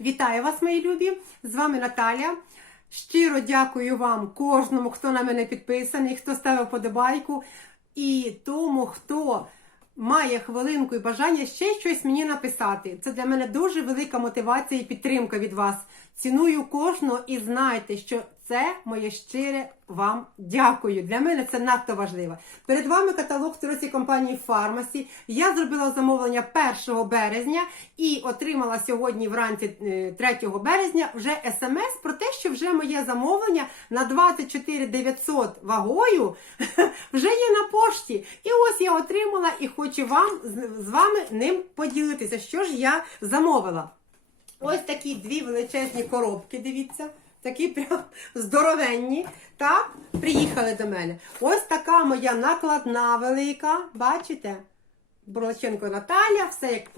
Вітаю вас, мої любі! З вами Наталя. Щиро дякую вам, кожному, хто на мене підписаний, хто ставив подобайку, і тому, хто має хвилинку і бажання ще щось мені написати. Це для мене дуже велика мотивація і підтримка від вас. Ціную кожного і знайте, що це моє щире вам дякую. Для мене це надто важливо. Перед вами каталог турецької компанії Фармасі. Я зробила замовлення 1 березня і отримала сьогодні вранці е, 3 березня вже смс про те, що вже моє замовлення на 24 900 вагою вже є на пошті. І ось я отримала і хочу вам з вами ним поділитися. Що ж я замовила? Ось такі дві величезні коробки, дивіться. Такі прям здоровенні. Так, приїхали до мене. Ось така моя накладна велика. Бачите? Бролоченко Наталя, все як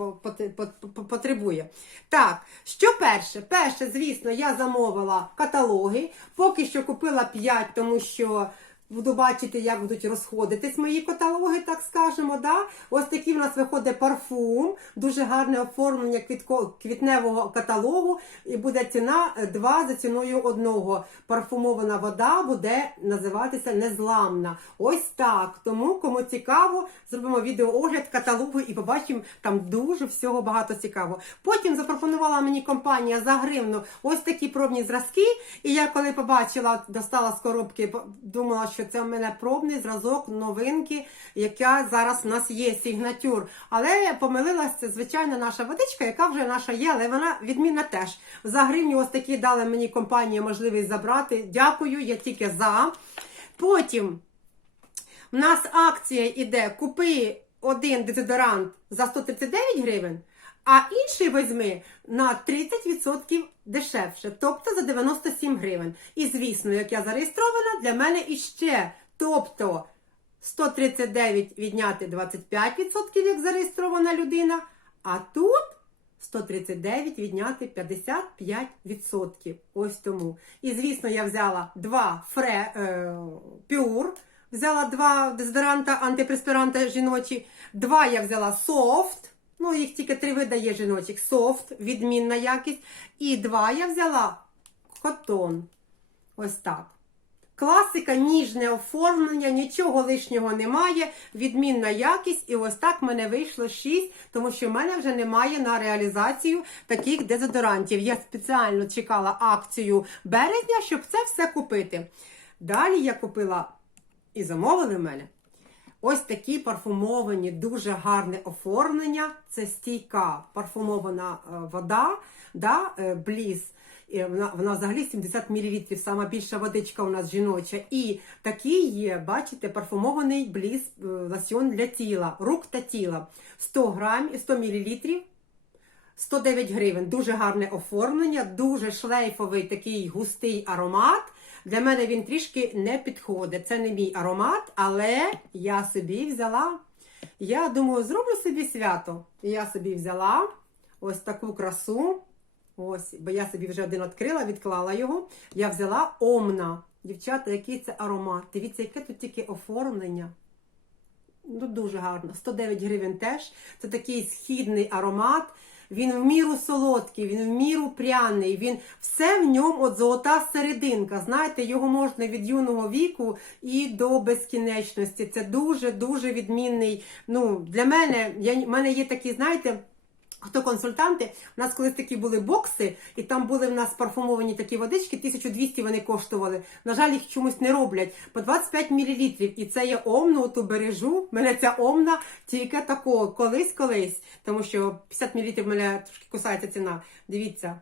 потребує. Так, що перше? Перше, звісно, я замовила каталоги. Поки що купила 5, тому що буду бачити, як будуть розходитись мої каталоги, так скажемо. Да? Ось такий в нас виходить парфум, дуже гарне оформлення квітко, квітневого каталогу. І буде ціна 2 за ціною одного. Парфумована вода буде називатися незламна. Ось так. Тому, кому цікаво, зробимо відеоогляд каталогу і побачимо там дуже всього багато цікавого. Потім запропонувала мені компанія за гривну ось такі пробні зразки. І я коли побачила, достала з коробки, думала, що це в мене пробний зразок новинки, яка зараз у нас є сігнатюр. Але помилилася, це звичайно наша водичка, яка вже наша є, але вона відмінна теж. За гривню ось такі дали мені компанія можливість забрати. Дякую, я тільки за. Потім. У нас акція іде купи один дезодорант за 139 гривень, а інший візьми на 30% дешевше, тобто за 97 гривень. І звісно, як я зареєстрована, для мене іще. Тобто 139 відняти 25%, як зареєстрована людина, а тут 139 відняти 55%. Ось тому. І звісно, я взяла два фре е, пюр. Взяла два дезодоранта, антипреспіранта жіночі. Два я взяла софт. Ну, їх тільки три вида є жіночих. Софт, відмінна якість. І два я взяла котон. Ось так. Класика, ніжне оформлення, нічого лишнього немає, відмінна якість, і ось так в мене вийшло 6, тому що в мене вже немає на реалізацію таких дезодорантів. Я спеціально чекала акцію березня, щоб це все купити. Далі я купила і замовили в мене. Ось такі парфумовані, дуже гарне оформлення. Це стійка парфумована е, вода, да, е, бліс. І Вона, вона взагалі 70 мл, сама більша водичка у нас жіноча. І такий є, бачите, парфумований бліс е, лосьон для тіла, рук та тіла. 100 грамів, 100 мл. 109 гривень. Дуже гарне оформлення, дуже шлейфовий такий густий аромат. Для мене він трішки не підходить. Це не мій аромат, але я собі взяла. Я думаю, зроблю собі свято. Я собі взяла ось таку красу. Ось, бо я собі вже один відкрила, відклала його. Я взяла Омна. Дівчата, який це аромат. Дивіться, яке тут тільки оформлення. Ну, дуже гарно. 109 гривень теж. Це такий східний аромат. Він в міру солодкий, він в міру пряний, він все в ньому от золота серединка. Знаєте, його можна від юного віку і до безкінечності. Це дуже-дуже відмінний. Ну, для мене, я, в мене є такі, знаєте. Хто консультанти? У нас колись такі були бокси, і там були в нас парфумовані такі водички, 1200 вони коштували. На жаль, їх чомусь не роблять. По 25 мл. І це я омну ту бережу. Мене ця омна тільки такого, колись-колись. Тому що 50 мл мене трошки кусається ціна. Дивіться.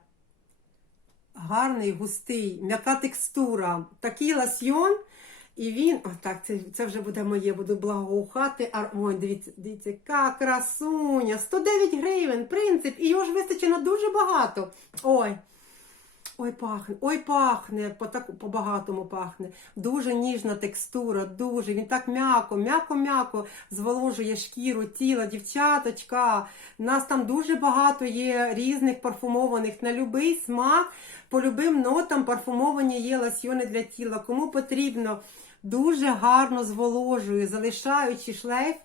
Гарний, густий, м'яка текстура. Такий лосьйон. І він, отак, це, це вже буде моє, буду благоухати. Ой, дивіться, дивіться, яка красуня. 109 гривень, принцип, і його ж вистачить на дуже багато. Ой. Ой, пахне, ой, пахне, по так, по багатому пахне. Дуже ніжна текстура, дуже. Він так м'яко, м'яко-м'яко зволожує шкіру, тіло, дівчаточка. Нас там дуже багато є різних парфумованих на будь-який смак, по любим нотам парфумовані є лосьйони для тіла. Кому потрібно, дуже гарно зволожує, залишаючи шлейф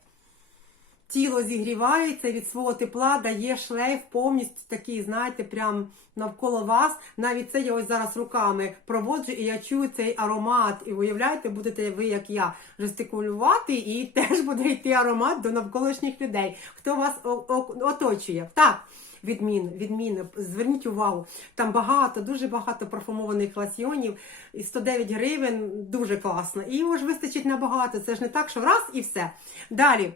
тіло зігрівається від свого тепла, дає шлейф повністю такий, знаєте, прям навколо вас. Навіть це я ось зараз руками проводжу, і я чую цей аромат. І уявляєте, будете ви, як я, жестикулювати, і теж буде йти аромат до навколишніх людей, хто вас оточує. Так. Відмінно, відмінно. Зверніть увагу, там багато, дуже багато парфумованих ласьйонів. І 109 гривень дуже класно. І його ж вистачить набагато. Це ж не так, що раз і все. Далі.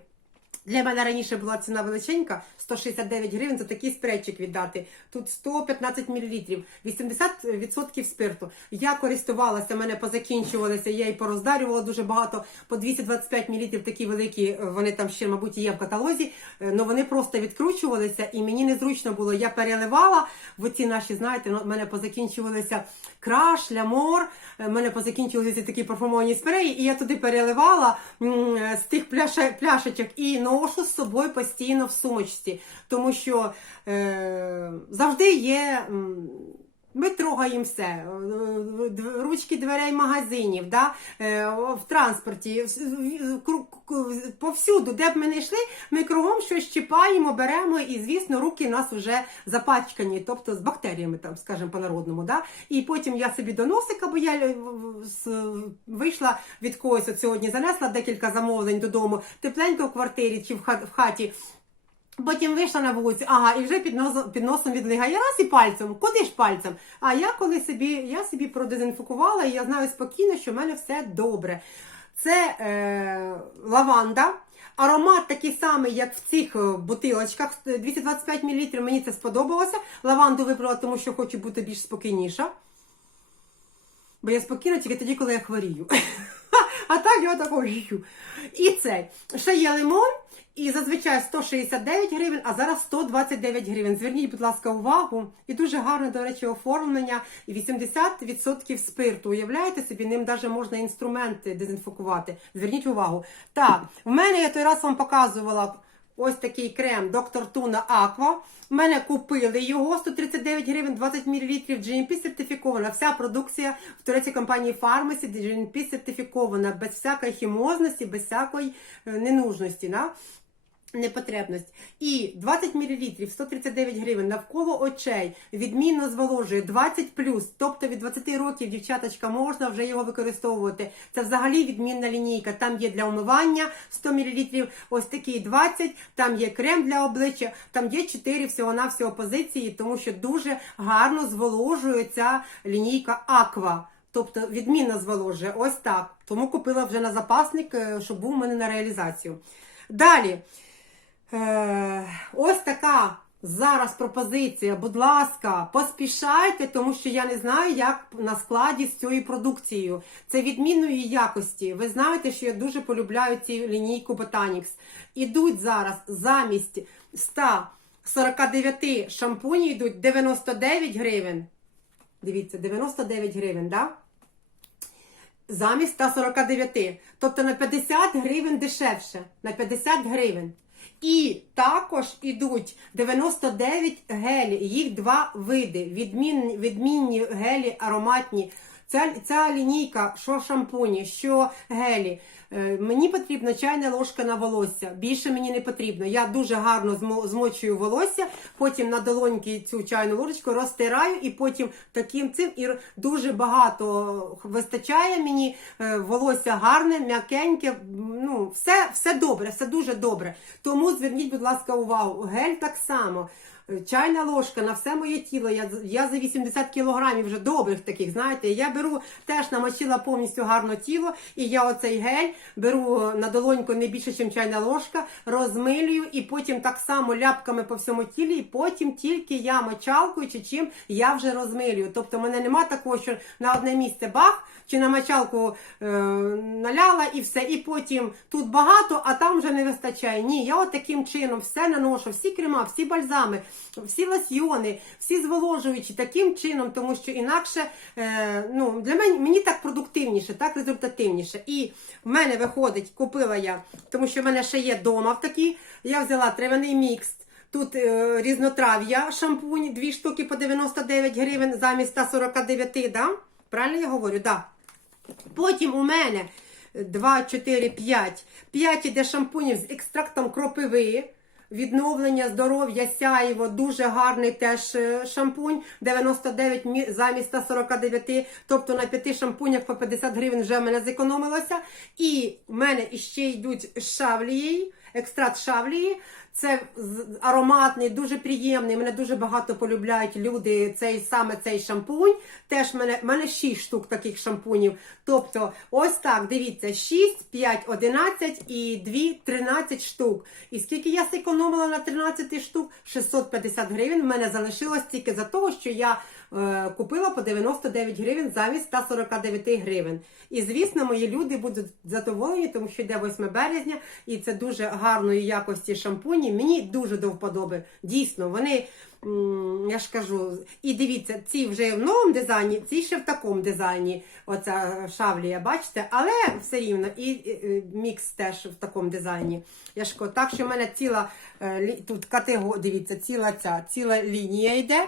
Для мене раніше була ціна величенька 169 гривень за такий спрейчик віддати. Тут 115 мл, 80% спирту. Я користувалася, мене позакінчувалися, я і пороздарювала дуже багато. По 225 мл такі великі, е, вони там ще, мабуть, є в каталозі. але вони просто відкручувалися, і мені незручно було. Я переливала в оці наші, знаєте, ну, в мене позакінчувалися краш, лямор, е, в мене позакінчувалися такі парфумовані спреї, і я туди переливала з тих пляше, пляшечок і ношу з собою постійно в сумочці, тому що е, завжди є. Ми трогаємо все, ручки дверей магазинів, да? е, в транспорті, повсюду, де б ми не йшли, ми кругом щось чіпаємо, беремо, і, звісно, руки у нас вже запачкані, тобто з бактеріями, там, скажімо, по-народному. Да? І потім я собі до носика, бо я е, вийшла від когось от сьогодні, занесла декілька замовлень додому, тепленько в квартирі чи в хаті. Потім вийшла на вулицю, ага, і вже під носом, під носом відлигає раз і пальцем. Куди ж пальцем? А я коли собі, я собі продезінфікувала, і я знаю спокійно, що в мене все добре. Це е, лаванда. Аромат такий самий, як в цих е, бутилочках. 225 мл. Мені це сподобалося. Лаванду вибрала, тому що хочу бути більш спокійніша. Бо я спокійна тільки тоді, коли я хворію. А так його такого. І цей. Ще є лимон. І зазвичай 169 гривень, а зараз 129 гривень. Зверніть, будь ласка, увагу. І дуже гарне, до речі, оформлення. І 80% спирту. Уявляєте собі, ним навіть можна інструменти дезінфікувати. Зверніть увагу. Так, в мене я той раз вам показувала ось такий крем Доктор Туна Аква. Мене купили його 139 гривень, 20 мл GMP сертифікована. Вся продукція в турецькій компанії Pharmacy GMP сертифікована, без всякої хімозності, без всякої е, ненужності. Да? Непотребність. І 20 мл 139 гривень навколо очей відмінно зволожує 20 плюс, тобто від 20 років дівчаточка можна вже його використовувати. Це взагалі відмінна лінійка. Там є для умивання 100 мл, ось такий 20, там є крем для обличчя, там є 4 всього-навсього позиції, тому що дуже гарно зволожує ця лінійка Аква. Тобто відмінно зволожує. Ось так. Тому купила вже на запасник, е, щоб був у мене на реалізацію. Далі. Е, ось така зараз пропозиція. Будь ласка, поспішайте, тому що я не знаю, як на складі з цією продукцією. Це відмінної якості. Ви знаєте, що я дуже полюбляю цю лінійку Botanics. Ідуть зараз замість 149 шампунів, йдуть 99 гривень. Дивіться, 99 гривень. Да? замість 149. Тобто на 50 гривень дешевше. На 50 гривень. І також ідуть 99 гелі. Їх два види. Відмінні, відмінні гелі ароматні. Ця, ця лінійка, що шампуні, що гелі. Е, Мені потрібна чайна ложка на волосся. Більше мені не потрібно. Я дуже гарно змочую волосся, потім на долоньки цю чайну ложечку розтираю, і потім таким цим і дуже багато вистачає мені. Е, Волосся гарне, м'якеньке. Ну, все, все добре, все дуже добре. Тому зверніть, будь ласка, увагу. Гель так само. Чайна ложка на все моє тіло. Я, я за 80 кілограмів вже добрих таких, знаєте. Я беру, теж намочила повністю гарно тіло, і я оцей гель беру на долоньку не більше, ніж чайна ложка, розмилюю і потім так само ляпками по всьому тілі, і потім тільки я мочалкою чи чим я вже розмилюю. Тобто в мене нема такого, що на одне місце бах, чи на мочалку е, наляла і все, і потім тут багато, а там вже не вистачає. Ні, я от таким чином все наношу, всі крема, всі бальзами, всі лосьйони, всі зволожуючі таким чином, тому що інакше е, ну, для мене мені так продуктивніше, так результативніше. І в мене виходить, купила я, тому що в мене ще є дома в такі. Я взяла травяний мікс. Тут е, різнотрав'я шампунь, дві штуки по 99 гривень замість 149, да? Правильно я говорю? Да. Потім у мене 2, 4, 5. 5 іде шампунів з екстрактом кропиви. Відновлення здоров'я сяєво, дуже гарний теж е, шампунь, 99 замість 149, тобто на 5 шампунях по 50 гривень вже в мене зекономилося. І в мене іще йдуть з шавлією, екстракт шавлії. Це ароматний, дуже приємний. Мене дуже багато полюбляють люди цей саме цей шампунь. Теж мене, мене 6 штук таких шампунів. Тобто, ось так, дивіться, 6, 5, 11 і 2, 13 штук. І скільки я зекономила на 13 штук? 650 гривень. В мене залишилось тільки за того, що я купила по 99 гривень замість 149 гривень. І звісно, мої люди будуть задоволені, тому що йде 8 березня, і це дуже гарної якості шампуні. Мені дуже до вподоби. Дійсно, вони. Я ж кажу, і дивіться, ці вже в новому дизайні, ці ще в такому дизайні. Оця шавлія, бачите, але все рівно, і, і, і мікс теж в такому дизайні. Я ж кажу, так що в мене ціла е, тут категорія, дивіться, ціла ця ціла лінія йде.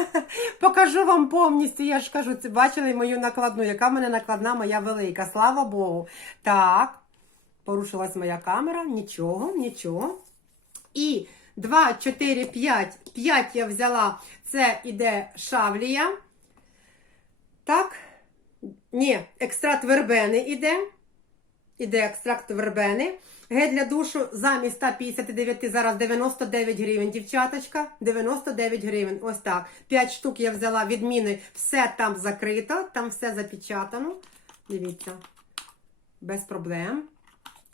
Покажу вам повністю. Я ж кажу, це бачили мою накладну, яка в мене накладна моя велика. Слава Богу. Так, порушилась моя камера, нічого, нічого. І 2, 4, 5. 5 я взяла. Це іде шавлія. Так. Ні, екстракт вербени іде. Іде екстракт вербени. Гель для душу замість 159, зараз 99 гривень, дівчаточка. 99 гривень. Ось так. 5 штук я взяла відміни. Все там закрито, там все запечатано. Дивіться. Без проблем.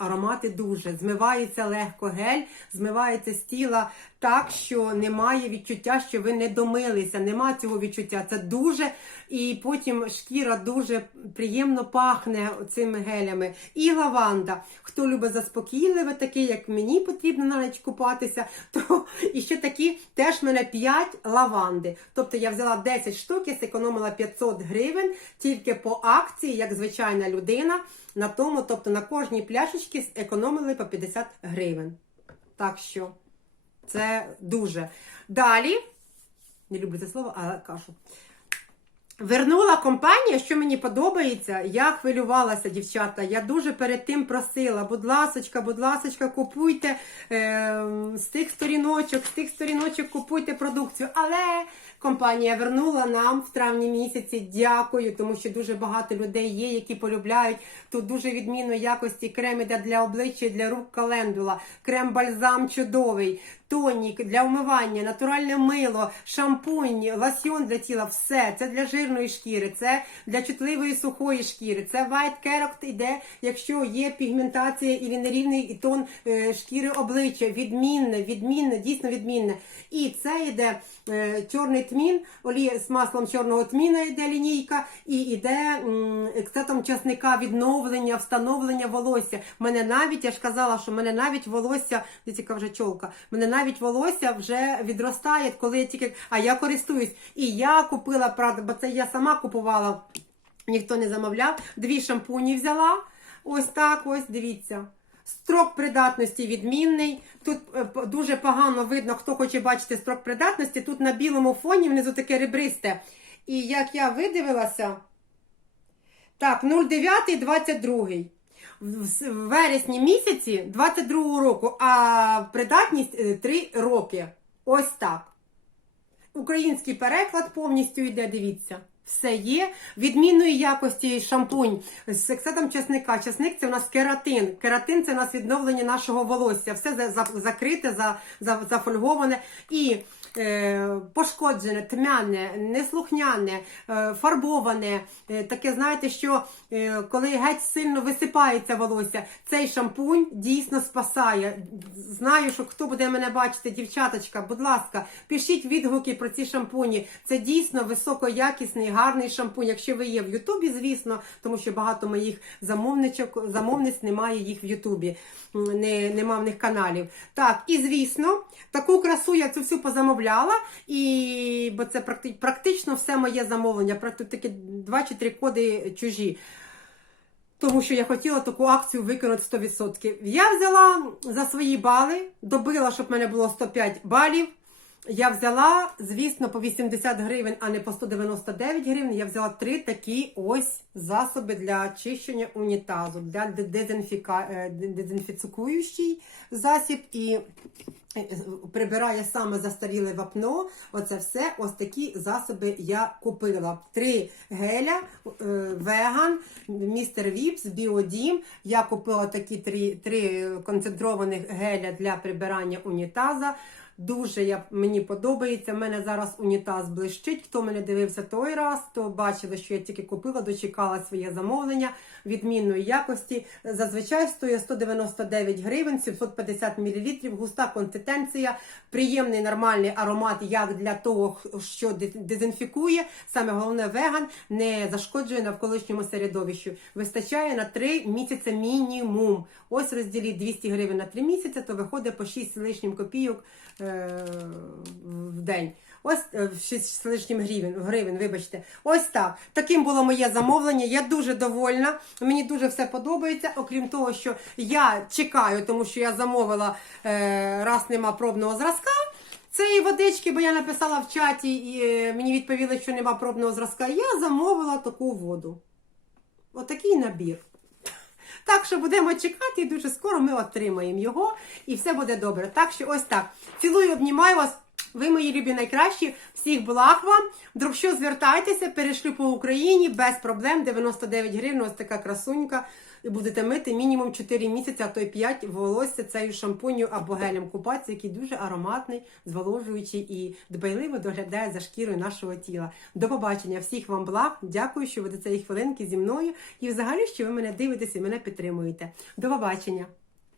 Аромати дуже. Змивається легко гель, змивається з тіла так, що немає відчуття, що ви не домилися. Нема цього відчуття. Це дуже. І потім шкіра дуже приємно пахне цими гелями. І лаванда. Хто любить заспокійливе, таке, як мені потрібно на ніч купатися, то і ще такі теж в мене 5 лаванди. Тобто я взяла 10 штук, я зекономила 500 гривень тільки по акції, як звичайна людина. На тому, тобто на кожній пляшечці економили по 50 гривень. Так що це дуже. Далі, не люблю це слово, але кажу. Вернула компанія, що мені подобається. Я хвилювалася, дівчата. Я дуже перед тим просила. Будь ласочка, будь ласочка, купуйте е, з тих сторіночок, з тих сторіночок купуйте продукцію. Але компанія вернула нам в травні місяці. Дякую, тому що дуже багато людей є, які полюбляють. Тут дуже відмінної якості крем для обличчя, і для рук календула, крем бальзам чудовий. Тонік для вмивання, натуральне мило, шампунь, лосьйон для тіла, все. Це для жирної шкіри, це для чутливої сухої шкіри. Це white character йде, якщо є пігментація і нерівний тон е, шкіри обличчя. Відмінне, відмінне, дійсно відмінне. І це йде е, чорний тмін, олія з маслом чорного тміна йде лінійка, і йде м, екстрактом часника відновлення, встановлення волосся. Мене навіть, я ж казала, що мене навіть волосся, дивіться, яка вже чолка, мене навіть волосся вже відростає, коли я тільки. А я користуюсь. І я купила, правда, бо це я сама купувала, ніхто не замовляв. Дві шампуні взяла. Ось так, ось дивіться. Строк придатності відмінний. Тут е, дуже погано видно, хто хоче бачити строк придатності. Тут на білому фоні внизу таке ребристе. І як я видивилася, так, 09-22. В с- в вересні місяці 22-го року, а придатність 3 роки. Ось так. Український переклад повністю йде, дивіться. Все є. Відмінної якості шампунь з ексетом часника. Часник це у нас кератин. Кератин це у нас відновлення нашого волосся. Все за- за- закрите, за, за, зафольговане. І е, пошкоджене, тьмяне, неслухняне, е, фарбоване. Е, таке, знаєте, що е, коли геть сильно висипається волосся, цей шампунь дійсно спасає. Знаю, що хто буде мене бачити, дівчаточка, будь ласка, пишіть відгуки про ці шампуні. Це дійсно високоякісний, гарний шампунь. Якщо ви є в Ютубі, звісно, тому що багато моїх замовничок, замовниць немає їх в Ютубі, не, нема в них каналів. Так, і звісно, таку красу я цю всю позамовляла, і бо це практи- практично все моє замовлення. Практи- такі два чи три коди чужі. Тому що я хотіла таку акцію виконати 100%. Я взяла за свої бали, добила, щоб в мене було 105 балів. Я взяла, звісно, по 80 гривень, а не по 199 гривень. Я взяла три такі ось засоби для очищення унітазу, для де- дезінфіка... е, дезінфіцикуючий засіб і е, прибирає саме застаріле вапно. Оце все. Ось такі засоби я купила. Три геля, е, веган, містер Віпс, біодім. Я купила такі три, три концентрованих геля для прибирання унітаза. Дуже я, мені подобається. У мене зараз унітаз блищить. Хто мене дивився той раз, то бачили, що я тільки купила, дочекала своє замовлення відмінної якості. Зазвичай стоїть 199 гривень, 750 мл, густа консистенція, приємний нормальний аромат, як для того, що дезінфікує. Саме головне веган не зашкоджує навколишньому середовищу. Вистачає на 3 місяці мінімум. Ось розділіть 200 гривень на 3 місяці, то виходить по 6 з лишнім копійок е, в день. Ось е, 6 з лишнім гривень, гривень, вибачте. Ось так. Таким було моє замовлення. Я дуже довольна. Мені дуже все подобається. Окрім того, що я чекаю, тому що я замовила е, раз нема пробного зразка. Цієї водички, бо я написала в чаті, і е, мені відповіли, що нема пробного зразка. Я замовила таку воду. Отакий набір. Так що будемо чекати, і дуже скоро ми отримаємо його, і все буде добре. Так що ось так. Цілую, обнімаю вас. Ви мої любі найкращі. Всіх благ вам. Вдруг що звертайтеся, перейшли по Україні без проблем. 99 гривень, ось така красунька. І будете мити мінімум 4 місяці, а то й 5 волосся цією шампунью або гелем купатися, який дуже ароматний, зволожуючий і дбайливо доглядає за шкірою нашого тіла. До побачення, всіх вам благ. Дякую, що ви до цієї хвилинки зі мною і взагалі, що ви мене дивитеся і мене підтримуєте. До побачення!